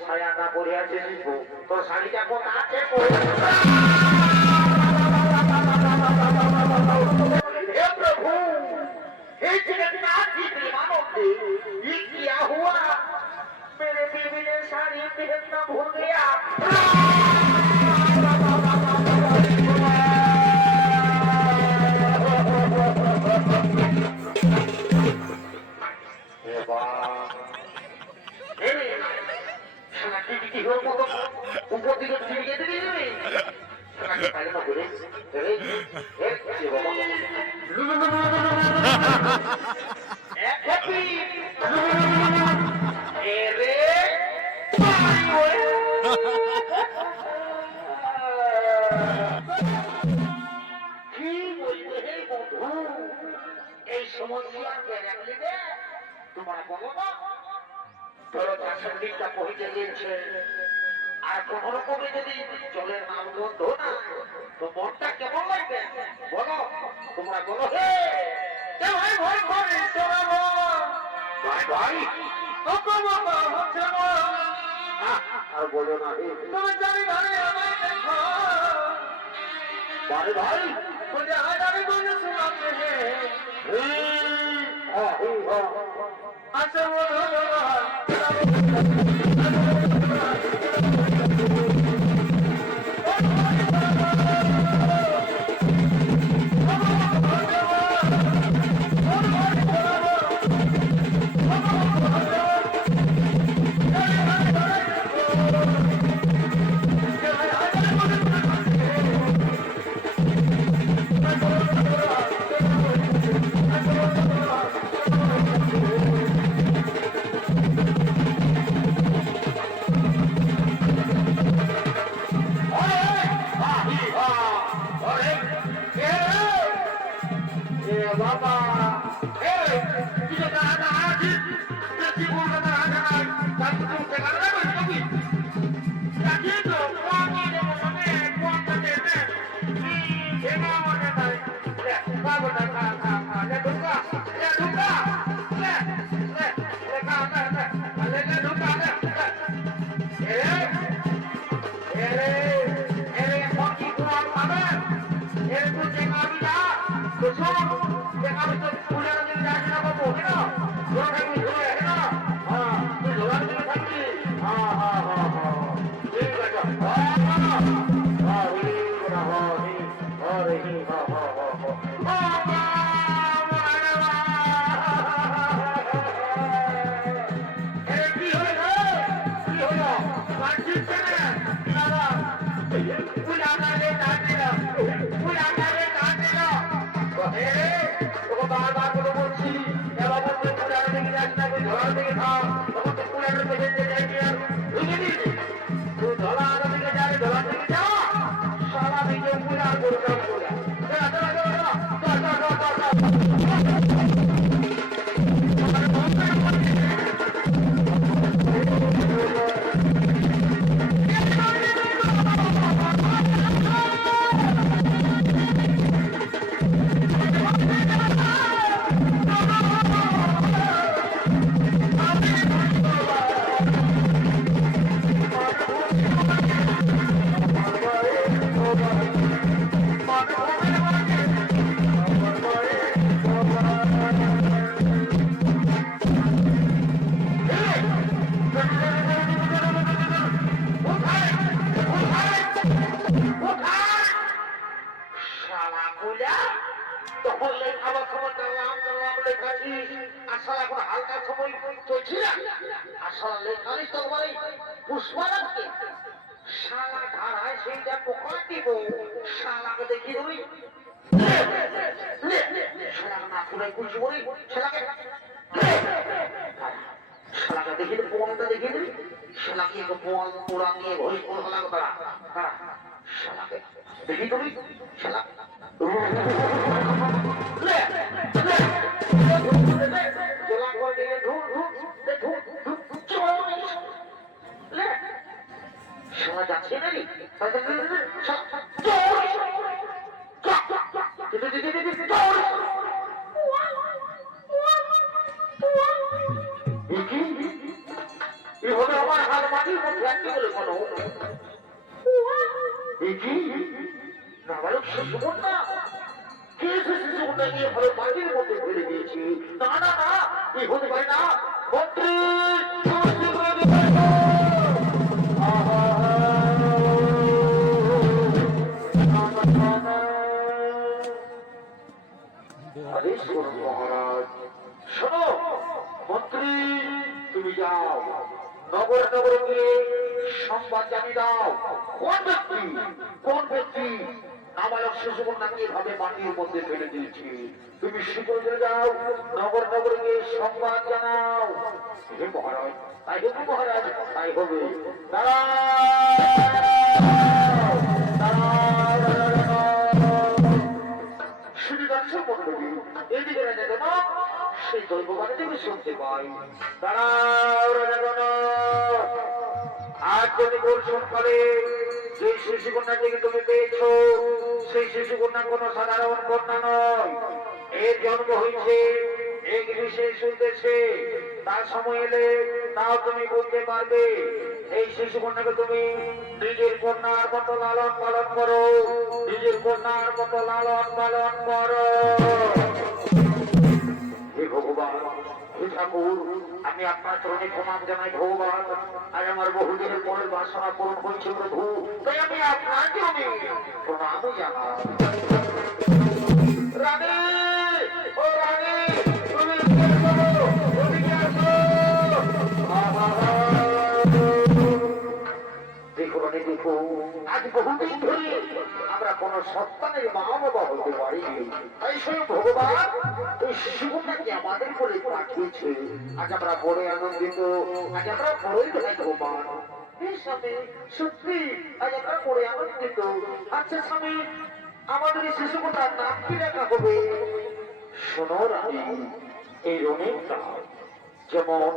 সায়াটা পরে আছে তো শাড়িটা কোথা আছে প্রভু এই জগন্নাথ जी मानो ये क्या हुआ मेरे बीवी ने এই সমস্যা তোমার বলো তোর প্রাসঙ্গিকটা পৌঁছে দিয়েছে আর কোন রকমে যদি জলের মানদণ্ড না তো মনটা কেমন লাগবে? বলো, তোমরা বলো, হে ভাই ভয় করে? চলাবো ভাই ভাই আর বলো না তুমি জানি ভাই আমার দেখো। ভাই ভাই বলে আজ আমি বলে শোনাতে হে। হ্যাঁ, হ্যাঁ। আচ্ছা বলো না। Thank you. সন্দেশখানির তরবারি পুষ্পারাজকে শালা ধারায় সেইটা পোকার দিব শালাকে দেখি তুমি শালাকে না খুলে কুলছি বলি শালাকে শালাকে দেখি পোয়ালটা দেখি দিবি শালাকে একটা পোয়াল পোড়া নিয়ে ঘরে কোন শালাকে তারা তারা শালাকে দেখি তুমি শালা জলা ঘর দিয়ে শোনা যাচ্ছে মাটির মধ্যে বলে কোনো নাবালক শিশুমন না কে সে শিশুমনটা নিয়ে ভালো মাটির মধ্যে ফেলে দিয়েছি না না না এই হতে পারে না মন্ত্রী তুমি যাও। কোন ব্যক্তি কোন ব্যক্তি নাবালক শিশুকন্যাকে এভাবে মাটির মধ্যে ফেলে তুমি শিকল চলে যাও, নগর নগরে গিয়ে সংবাদ জানাও। হে মহারাজ, তাই হবে মহারাজ, তাই হবে। দাঁড়াও। দর্শক মন্ডলী এদিকে রাজাগণ সেই দৈববাণী তুমি শুনতে পাই দাঁড়াও রাজাগণ আজ যদি দর্শন করে যে শিশু কন্যাটিকে তুমি পেয়েছ সেই শিশু কন্যা কোনো সাধারণ কন্যা নয় এর জন্ম হয়েছে এই তার সময় এলে তাও তুমি বলতে পারবে এই শিশু কন্যাকে তুমি নিজের কন্যার মতো লালন পালন করো। নিজের কন্যার মতো লালন পালন করো। হে ভগবান, হে ঠাকুর, আমি আপনার চরণে প্রণাম জানাই ভগবান। আজ আমার বহুদিনের পরের বাসনা পূরণ হয়েছে প্রভু, তাই আমি আপনার চরণে জানাই। দেখো। দেখো আজ বহুদিন ধরে আমরা কোন সন্তানের মা বাবা হতে তাই ভগবান আমাদের করে পাঠিয়েছে। আজ আমরা বড় আনন্দিত, আজ আমরা বড়ই আচ্ছা আমাদের নাম কি রাখা হবে? শোনো এই রঙিন নাম যেমন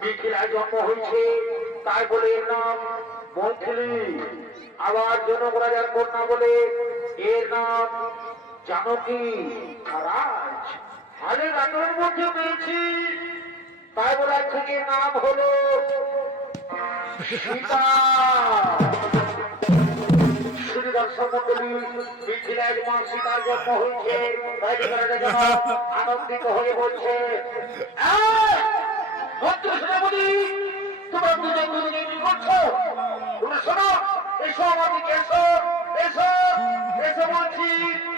মিথিলায় জন্ম হয়েছে, তাই বলে এর নাম মৈথিলি আবার জনক রাজার কন্যা বলে এর নাম জানকী রাজ। হালে রাতের মধ্যে পেয়েছি। তাই বলে আজ থেকে নাম হলো সীতা। আনন্দিত হয়ে বলছে "এই, সেনাপতি তোমরা দুজন দুজনে কি করছ তোমরা শোনো এসো আমার দিকে এসো এসো এসো বলছি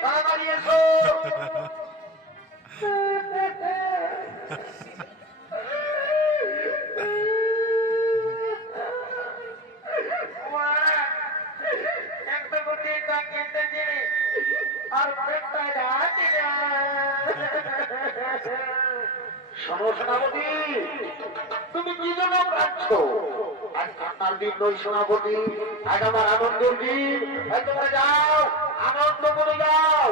তাড়াতাড়ি এসো নই সেনাপতি আজ আনন্দের দিন যাও আনন্দ করে যাও।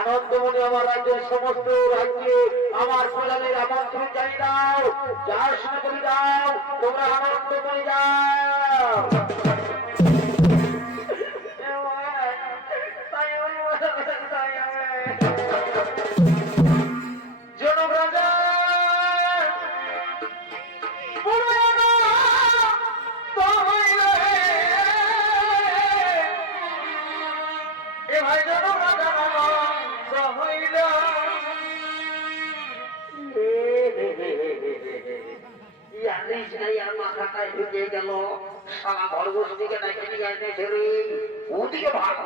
আনন্দ মনে আমার রাজ্যের সমস্ত রাজ্যে, আমার প্রজাদের আমন্ত্রণ জানিয়ে দাও যাও সেনাপতি যাও, তোমরা আনন্দ করে যাও। জনক গেল। সারা খরগোশটিকে নাকি নিয়ে এনে ছেড়ে। ওদিকে ভাগ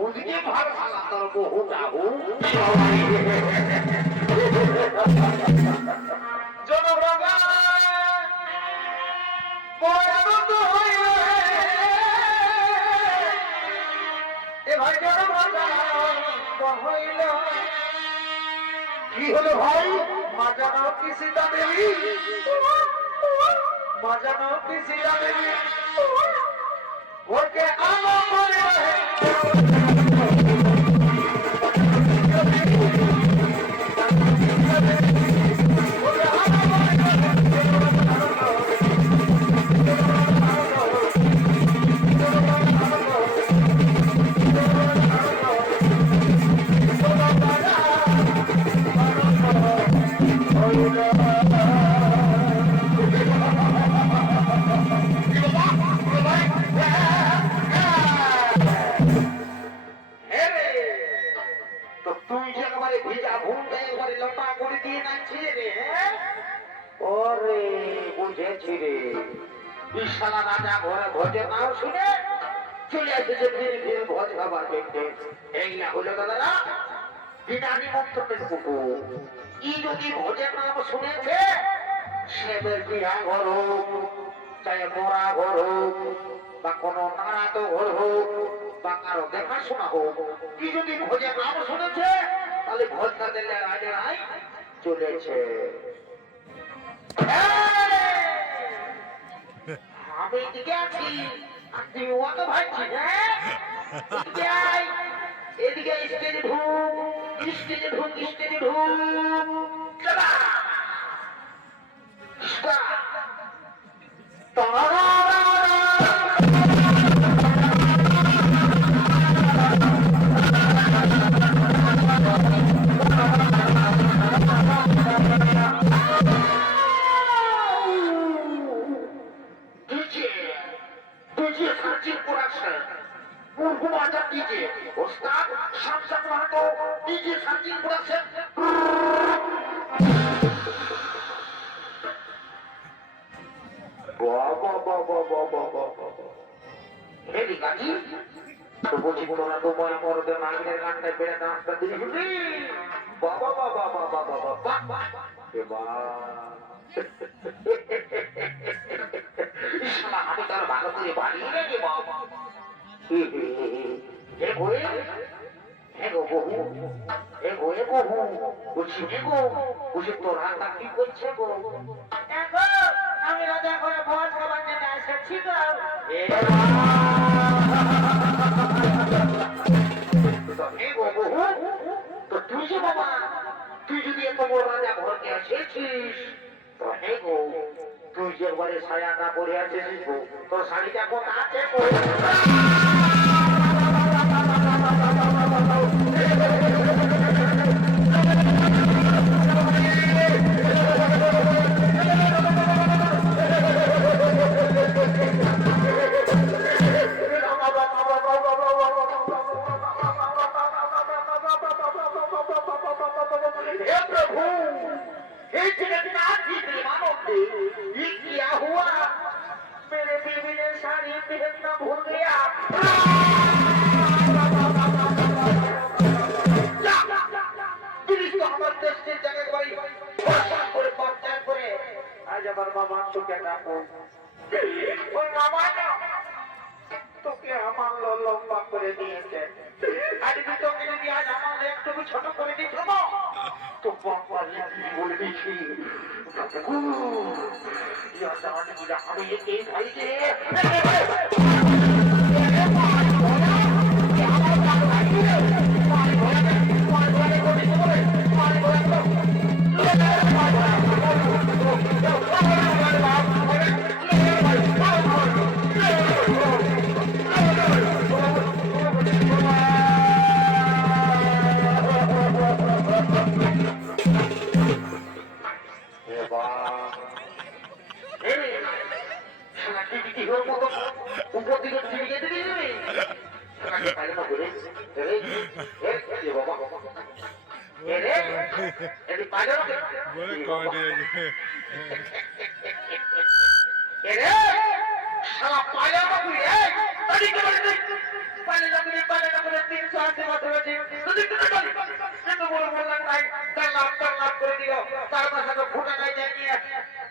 ওদিকে ভাগ সারা তার বহু কি হলো ভাই মাজা নাও কি সীতা দেবী মাজানো কি সীতা ওকে আলো করে বুঝেছি বিশালা রাজা ঘরে ভোজের নাম শুনে চলে এসেছে ধীরে ধীরে ভোজ খাবার দেখতে। এই না হলো দাদারা বিনা নিমন্ত্রণের কুকুর ই যদি ভোজের নাম শুনেছে সেদের বিহা ঘর হোক, চাই মরা ঘর হোক, বা কোনো নারাত ঘর হোক, বা কারও দেখাশোনা হোক কি যদি ভোজের নাম শুনেছে, তাহলে ভোজ তাদের রাজারাই চলেছে। আমি এদিকে আছি আর তুই অত ভাবছি হ্যাঁ এদিকে স্টেজে ঢুক স্টেজে চলা বহু হে বলছি বলছি তোর কি করছে গো? দেখো আমি রাজা করে ভোজ খাবার জন্য এসেছি গো। এ তো হে গো বহু তো তুই যে বাবা তুই যদি এত বড় রাজা ঘরকে এসেছিস তো তুই যে ঘরে সায়াটা পরে আছিস তোর শাড়িটা কোথা আছে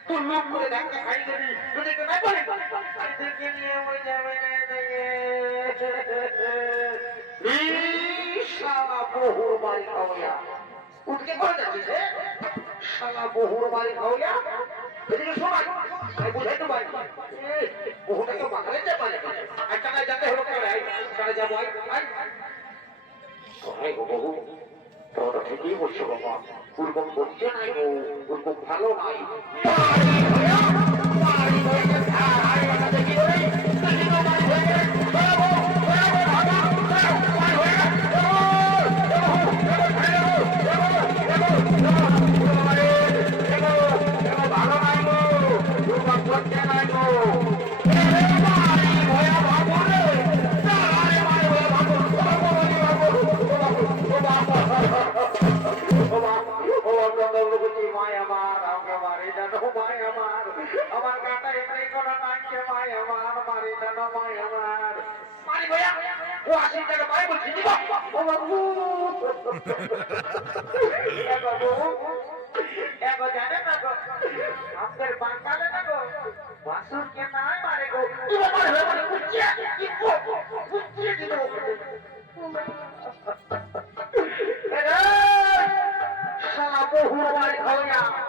তুই লুক করে দেখতে খাই দেবি যদি নাই বলে দেখে নিয়ে ওই যাবে না শালা করে রে শালা বহুর বাড়ি খাওয়া এদিকে পারে আর টাকা যাতে হলো আই টাকা যাব আই আই বহু তোরা ঠিকই বলছো বাবা। ওরকম বলছে নাই গো ওরকম ভালো নাই। বাড়ি আমার। কাটা এমনি কোনো নাইছে মায় আমার, মারি জানো মায় আমার। মারি ভাইয়া, ও আশি টাকা পায় বলছি, দিবা? ও বাবু। এ বাবু, এ গো জানে না গো, আমাদের বাঙালে না গো, বাসুরকে নাই মারে গো। দিবা মারে, মারে, মারে, কুচিয়া, কি গো, কুচিয়া দিবা ওকে। শালা মারি খাওয়া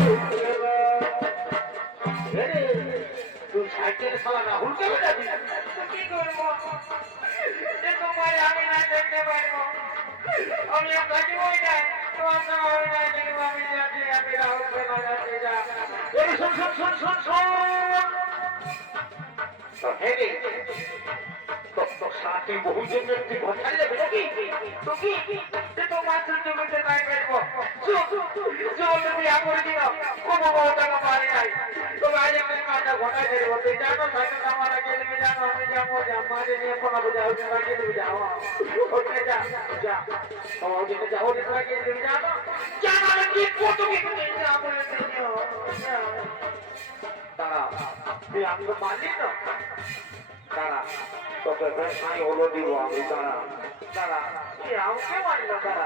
কেন যাবি কি করব যে তোমার আমি না দেখতে পারব আমি আপনাকে বই নাই তোমার তো বই নাই কিন্তু আমি যাচ্ছি আমি রাহুল কেন যা শোন শোন শোন শোন শোন তো রে তো তো সাথে বহু জনের তুই ঘটাই যাবে নাকি তো যে তোমার সহ্য করতে নাই চল তুমি আগরে দিও কোনো টাকা মারি নাই তুই আগে তুমি জানো আমি যাব যা মাঝে নিয়ে কোনো বুঝা হচ্ছে আগে তুমি যাও ওকে যা যা ও ওদিকে যাও ওদিকে আগে তুমি জানো জানো আমি যা বলে দিও তারা তুই তো তারা তোকে বেশাই হলো দিব আমি তারা তারা তুই তারা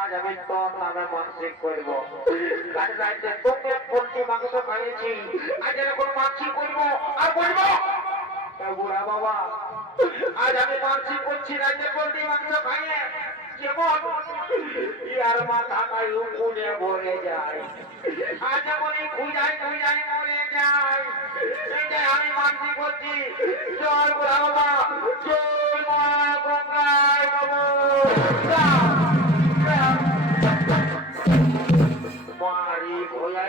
আজ আমি তোর নামে মানসিক করব। কাল রাইতে তোকে পোল্ট্রি মাংস খাইয়েছি। আজ এরকম মানসিক করব। আর বলব বুড়া বাবা, আজ আমি মানসিক করছি রাইতে পোল্ট্রি মাংস খাইয়ে। যেমন আজ আমি মানসিক করছি। জয় বাবা, জয় মা গঙ্গায় নমো।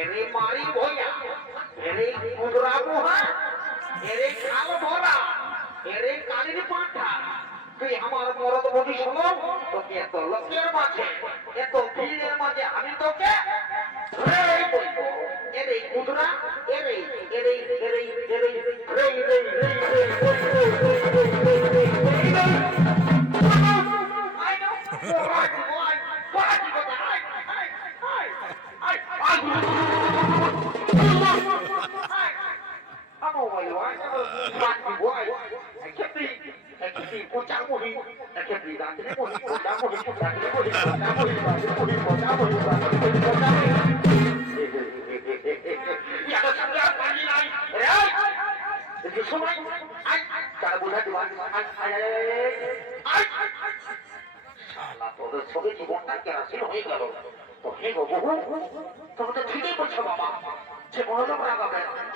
এরে মারি ভয়া, এরে কুদরা মোহা এরে কাল ভরা, এরে কালির পাঠা। তুই আমার মরদ বলি শোনো, তোকে এত লোকের মাঝে, এত ভিড়ের মাঝে আমি তোকে ধরে বলব।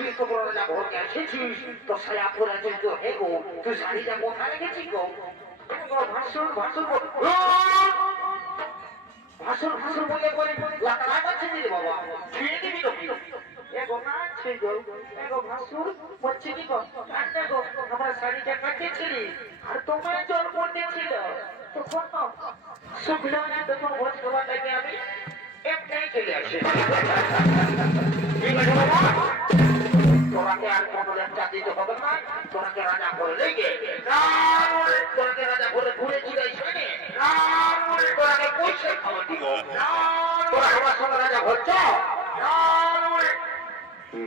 তুই তো বড় রাজা ঘর গেছিস তো সায়া পরে আছিস তো হে গো, তুই শাড়িটা কোথায় রেখেছিস গো। ভাসুর ভাসুর ভাসুর ভাসুর বলে করে লাতা লাতা ছিঁড়ি বাবা? ছুঁয়ে দিবি তো। আমি এমনি চলে আসি। তোরাকে আর কোনো লেখা দিতে হবে না। তোরাকে রাজা করে লেগে তোরাকে রাজা করে ঘুরে ঘুরে তোরাকে পয়সা খাওয়া দিব। তোরা আমার সঙ্গে রাজা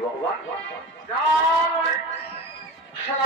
বাবা সারা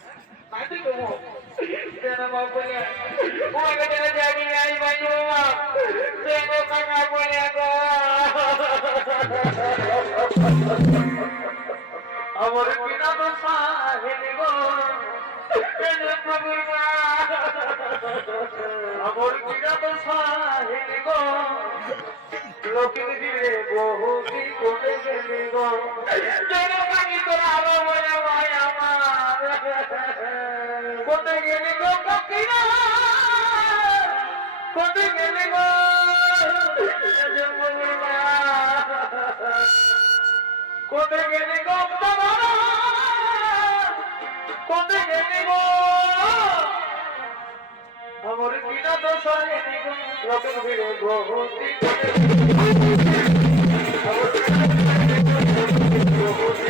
আমার কিনা তো সাহেব গো আমার কিনা তো সাহেব গো লোকে দিলে বহুতি কোটে গেলি গো কেন কাকি তোর আলো বলে ভাই কোটে গেলি গো কাকিনা কোটে গেলি গো? কোথায় গেলে গো তোমার কোথায় গেলে গো? আমার কিনা দোষ হয়নি গো লোকের ভিড়ে আমার কিনা দোষ হয়নি গো, বহুতি